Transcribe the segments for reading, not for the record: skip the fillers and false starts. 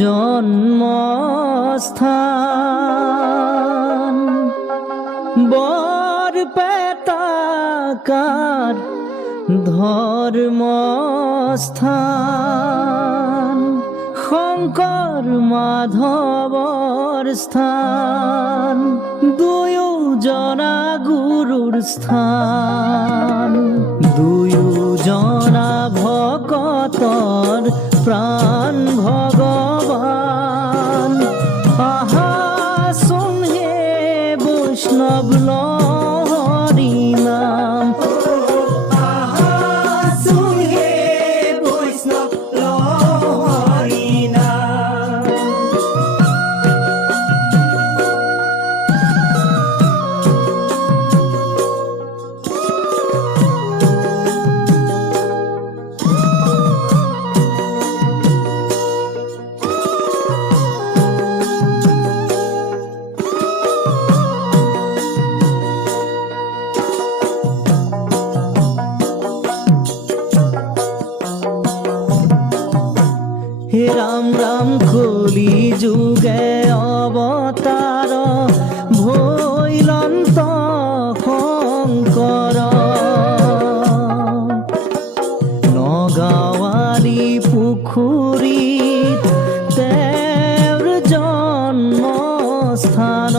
জন্মস্থান বৰপেটাকাৰ ধৰ্মস্থান শংকৰ মাধৱৰ স্থান দুয়োজনা গুৰুৰ স্থান দুয়োজনা ভকতৰ প্ৰাণ ভগৱান আহাচোন হে বৈষ্ণৱ লহৰি নাম আহাচোন হে বৈষ্ণৱ লহৰি নাম। হে ৰাম ৰাম কলি যুগে অৱতাৰ ভৈলন্ত শংকৰ নগাঁৱালী পুখুৰীত তেওঁৰ জন্মস্থান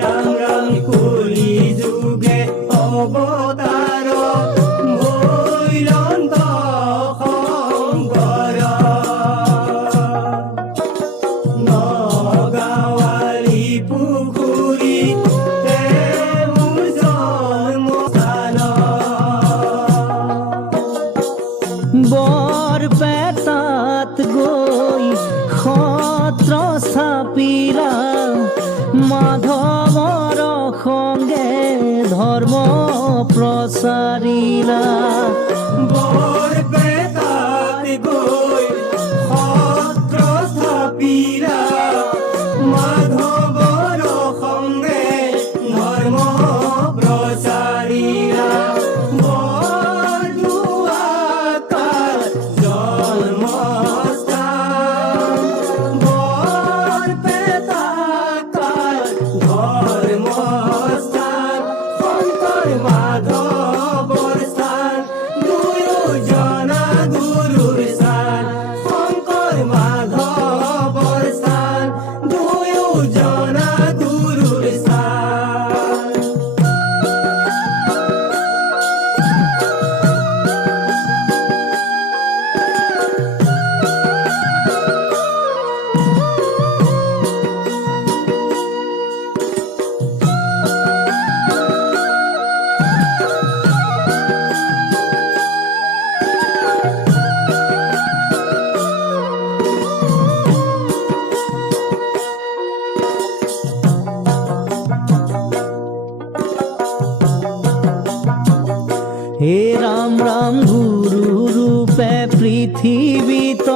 ৰাম ৰাম কলি যুগে অৱতাৰ ভৈলন্ত শংকৰ নগাঁৱালী পুখুৰীত তেওঁৰ জন্মস্থান বৰপেটাত গৈ সত্ৰ স্থাপিলা মাধৱৰ সংগে ধৰ্ম প্ৰচাৰিলা বৰপেটাত গৈ সত্ৰ স্থাপিলা মাধৱৰ সংগে ধৰ্ম প্ৰচাৰিলা বৰদুৱাকাৰ জন্মস্থান বৰপেটাকাৰ ধৰ্মস্থান শংকৰ মাধৱৰ স্থান দুয়োজনা গুৰুৰ স্থান শংকৰ মাধৱৰ স্থান দুয়োজনা গুৰুৰ স্থান। হে ৰাম ৰাম গুৰু ৰূপে পৃথিৱীত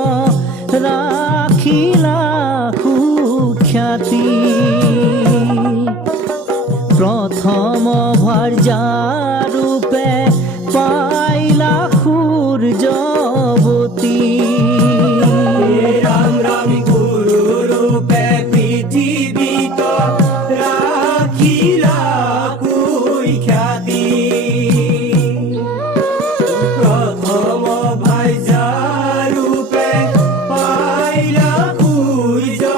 ৰাখিলা সুখ্যাতি প্ৰথম ভাৰ্যা ৰূপে পাইলা সূৰ্যৱতী ৰাম ৰাম গুৰু ৰূপে পৃথিৱীত ৰাখিলা সুখ্যাতি প্ৰথম ভাৰ্যা ৰূপে পাইলা সূৰ্যৱতী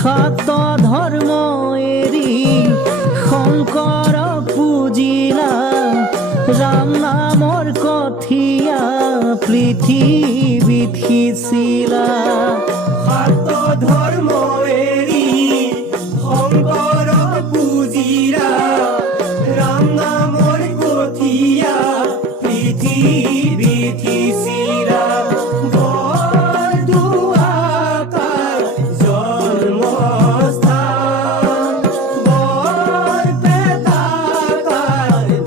সাত ধৰ্ম এৰি শংকৰ পূজিলা ৰাম নামৰ কঠিয়া পৃথিৱীত সিঁচিলা সাত ধৰ্ম এৰি শংকৰ পূজিলা ৰাম নামৰ কঠিয়া পৃথিৱীত সিঁচিলা বৰদুৱাকাৰ জন্মস্থান বৰপেটাকাৰ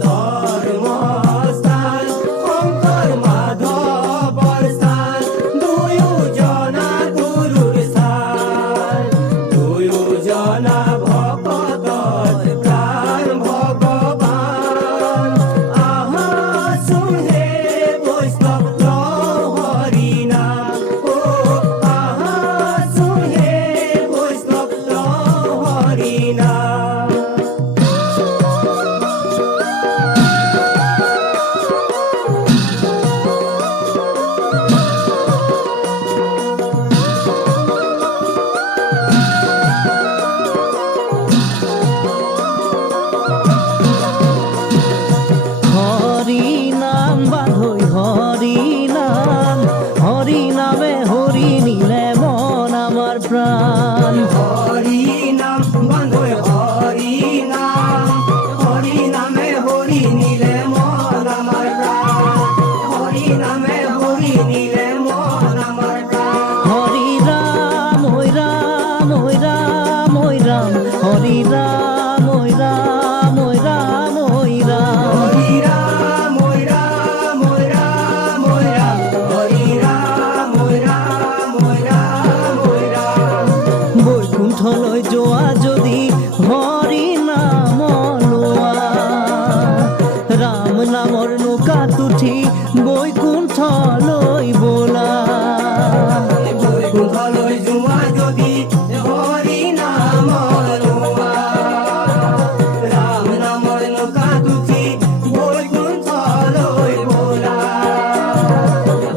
ধৰ্মস্থান শংকৰ মাধৱৰ স্থান দুয়োজনা গুৰুৰ স্থান প্রাণ হরি নাম বন্ধুই হরি নাম, হরি নামে হরি নিলে মন আমার প্রাণ, হরি নামে হরি নিলে মন আমার প্রাণ। হরি রাম ওই রাম ওই রাম ওই রাম হরি রাম ওই রাম ওই রাম ওই রাম হরি রাম ওই রাম ওই রাম ওই রাম, হরি রাম ওই রাম ওই রাম ওই রাম। বৈকুণ্ঠলৈ যোৱা যদি হৰি নাম লোৱা, ৰাম নামৰ নৌকাত উঠি বৈকুণ্ঠলৈ বোলা। বৈকুণ্ঠলৈ যোৱা যদি হৰি নাম লোৱা, ৰাম নামৰ নৌকাত উঠি বৈকুণ্ঠলৈ বলা।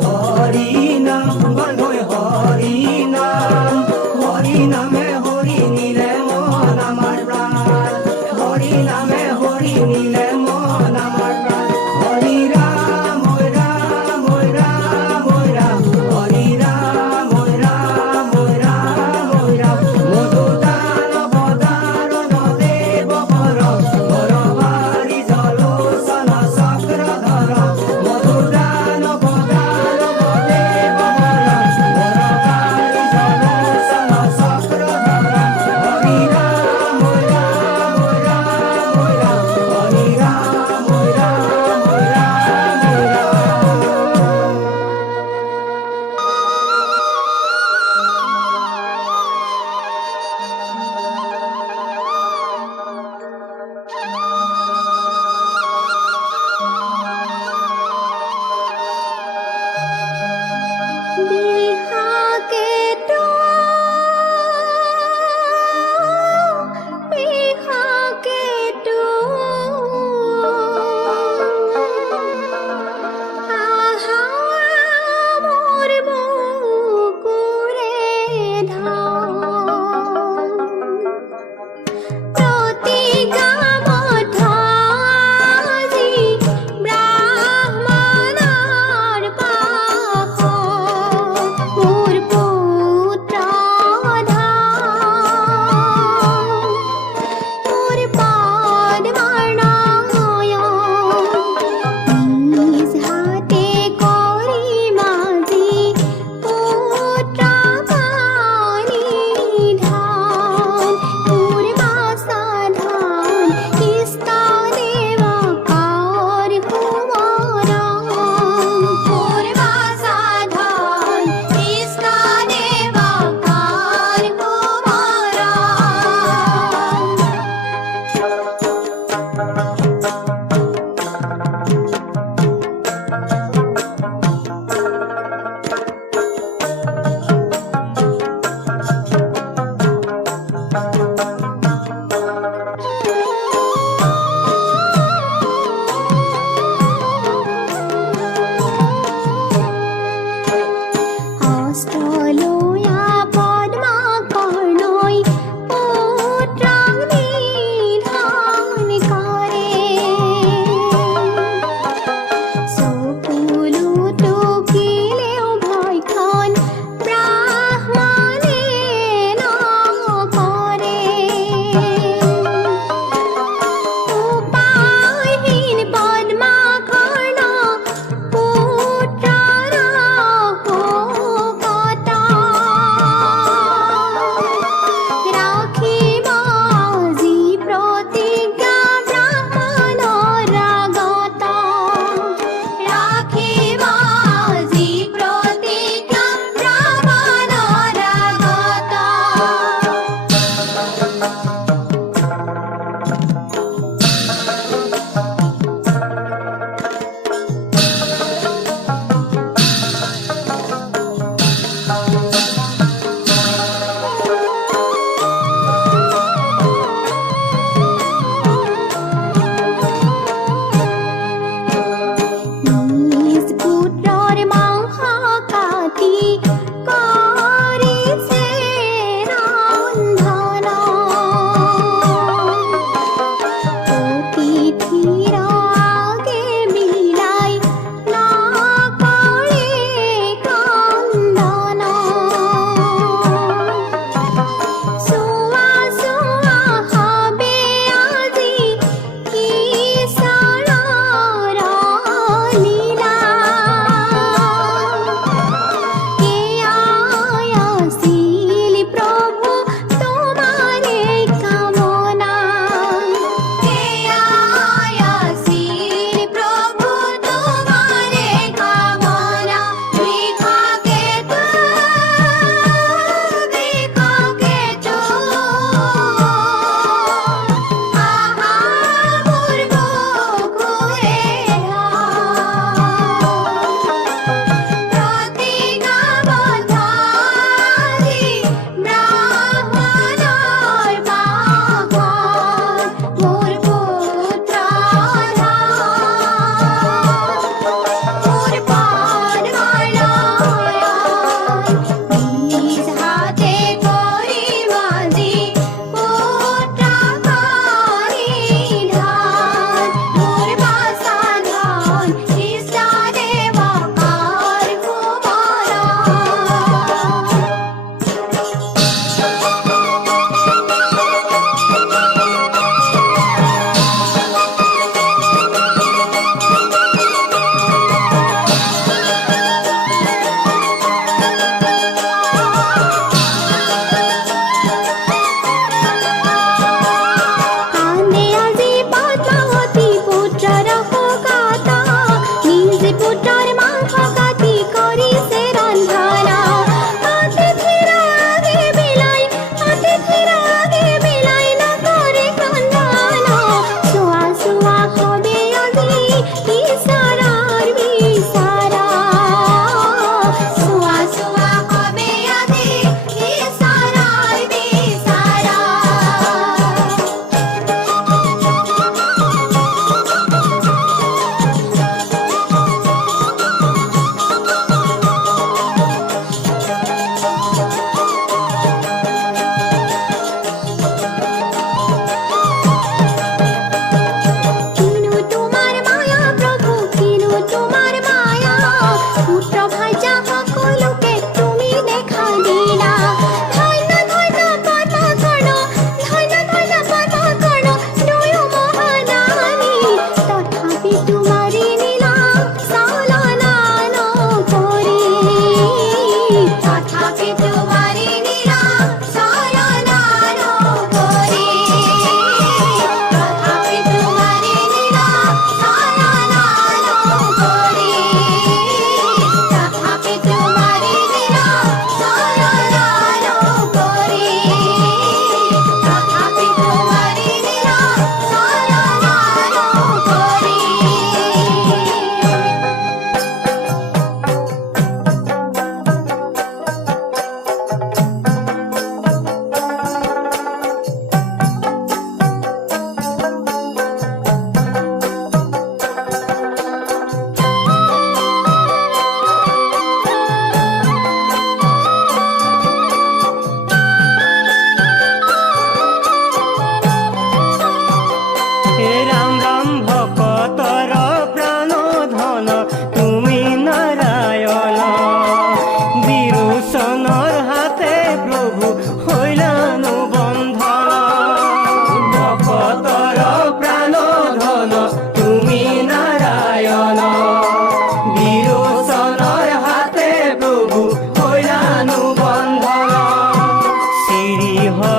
হৰি নাম বন্ধুই হৰি নাম, হৰি নামে হৰি নিলে মন আমাৰ প্ৰাণ, হৰি নামে হৰি নিলে মন আমাৰ প্ৰাণ। হৰি ৰাম ঐ ৰাম ঐ ৰাম ঐ ৰাম, হৰি ৰাম ঐ ৰাম ঐ ৰাম ঐ ৰাম। মধুদান অৱতাৰণ দেৱ বৰ, বৰবাৰী জলোচন চক্ৰধৰ। মধুদান অৱতাৰণ দেৱ বৰ, বৰবাৰী জলোচন চক্ৰধৰ। হৰি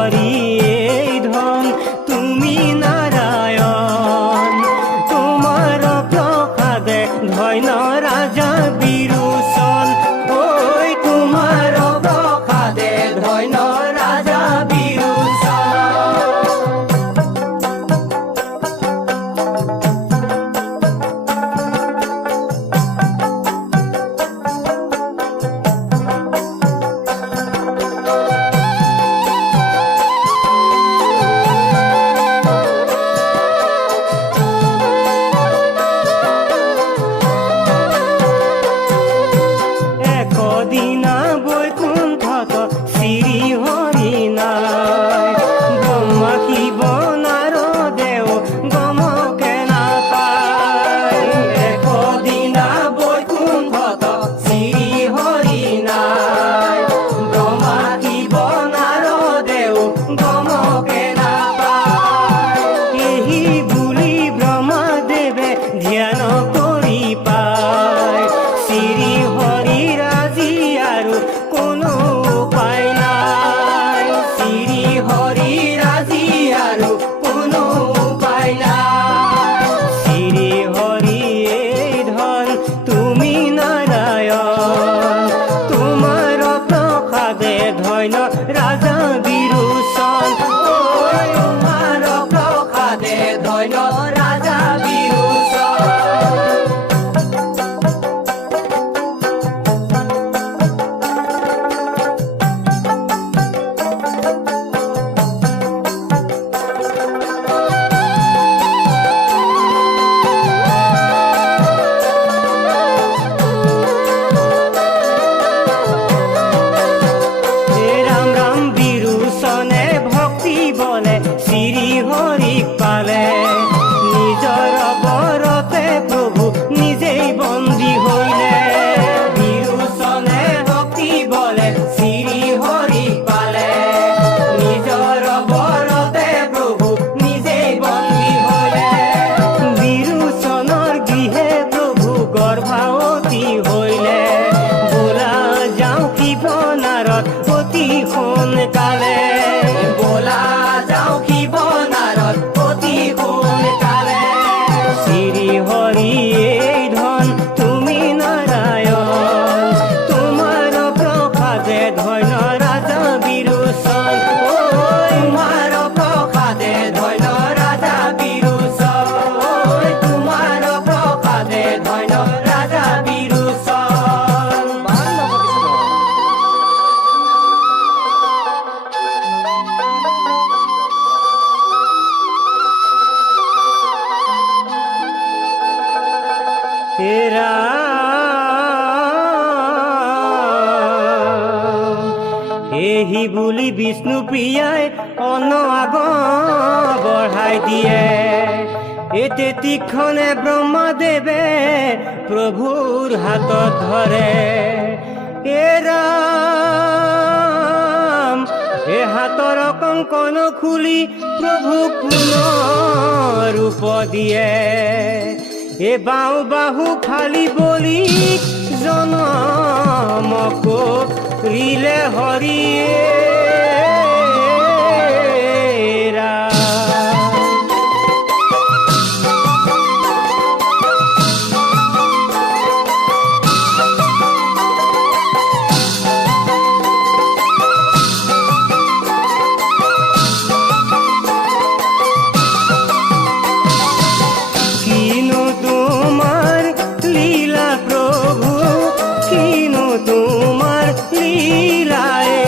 হৰি এই ধন তুমি নাৰায়ণ তোমাৰ প্ৰসাদে ধন্য ৰাজা বিৰোচন ওই তোমাৰ প্ৰসাদে ধন্য ৰাজা বিৰোচন। একদিনা বৈকুণ্ঠত শ্ৰী হৰি নাই ব্ৰহ্মা শিৱ নাৰদেও গমকে নাপায় একদিনা বৈকুণ্ঠত শ্ৰী হৰি নাই ব্ৰহ্মা শিৱ নাৰদেও গমকে নাপায়। এহি বুলি ব্ৰহ্মদেৱে ধ্যান কৰি পায় শ্ৰী হৰি ৰাজি আৰু কোনো উপায় নাই শ্ৰী হৰি ৰাজি আৰু কোনো উপায় নাই। শ্ৰী হৰি এই ধন তুমি নাৰায়ণ তোমাৰ প্ৰসাদে ধন্য ৰাজা বিৰোচন ওই তোমাৰ প্ৰসাদে ধন্য ৰাজা বিৰোচন। হে ৰাম ৰাম বিৰোচনে ভক্তি বলে শ্ৰী হৰিক পালে নিজৰ বৰতে প্ৰভু নিজেই বন্দী হৈলে বিৰোচনে ভক্তি বলে শ্ৰী হৰি পালে নিজৰ বৰতে প্ৰভু নিজেই বন্দী হ'লে। বিৰোচনৰ গৃহে প্ৰভু গৰ্ভাৱতী হৈলে বোলা যাওঁ শিৱনাৰত অতি সোনকালে বোলা যাওঁ শিৱনাৰত অতি সোনকালে। শ্ৰী হৰি এই ধন তুমি নাৰায়ণ তোমাৰ প্ৰসাদে ধন্য ৰাজা বিৰোচন তোমাৰ প্ৰসাদে ধন্য ৰাজা বিৰোচন। ওই তোমাৰ প্ৰসাদে ধন্য ৰাজা বিৰোচন। হে ৰাম এহি বুলি বিষ্ণু প্ৰিয়াই অন্ন আগ বঢ়াই দিয়ে এতে তীক্ষণে ব্ৰহ্মদেৱে প্ৰভুৰ হাতত ধৰে হে ৰাম এ হাতৰ কংকণ খুলি প্ৰভুক পুনৰ ৰূপ দিয়ে এ বাওঁ বাহু ফালি বলি জনম কৰিলে হৰিয়ে ৰাম। কিনো তোমাৰ লীলা প্ৰভু কিনো তোমাৰ লীলায়ে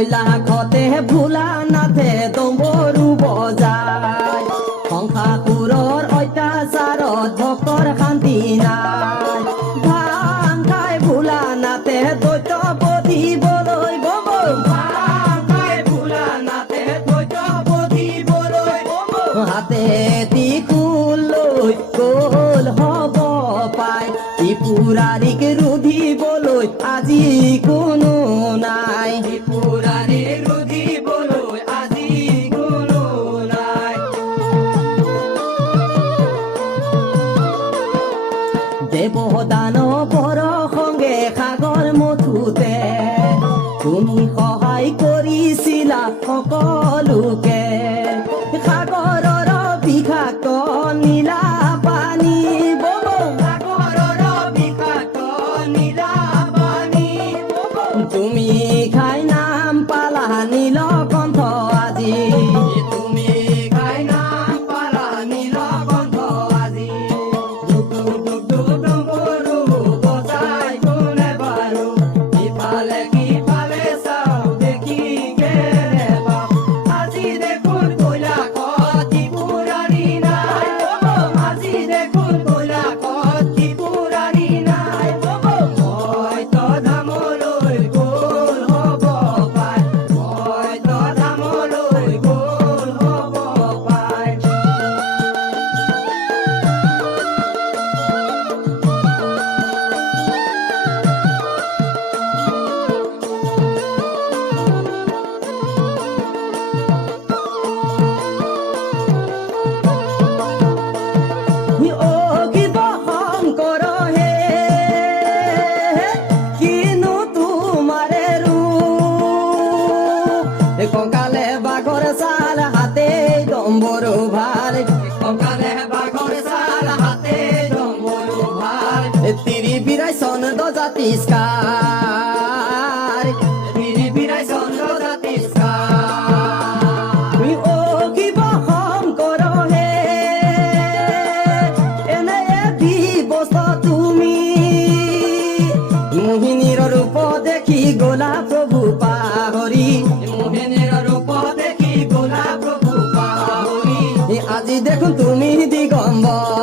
কৈলাসতে ভোলা নাথে ডম্বৰু বজায় সংসাসুৰৰ অত্যাচাৰত ভক্তৰ শান্তি নাই ভাং খাই ভোলা নাথে দৈত্য বধিবলৈ হাতে ত্ৰিশূল লৈ গ'ল হ'ব পাই ত্ৰিপুৰাৰীক ৰুধিবলৈ আজি কোনো নাই দেৱদানৱৰ সংগে সাগৰ মথোতে তুমি সহায় কৰিছিলা সকলোকে সাগৰৰ বিষাক্ত নীলা পানী তুমি খাই নাম পালা নীলকণ্ঠ আজি কঁকালে বাঘৰ চাল হাতে ডম্বৰু ভাল তিৰি বিৰাই চন্দ জাতিষ্কাৰ তুমি অখিব শংকৰ হে এনে বিবস্ত তুমি মোহিনীৰ ৰূপ দেখি গলা প্ৰভু পাহৰি আজি দেখোন তুমি দিগম্বৰ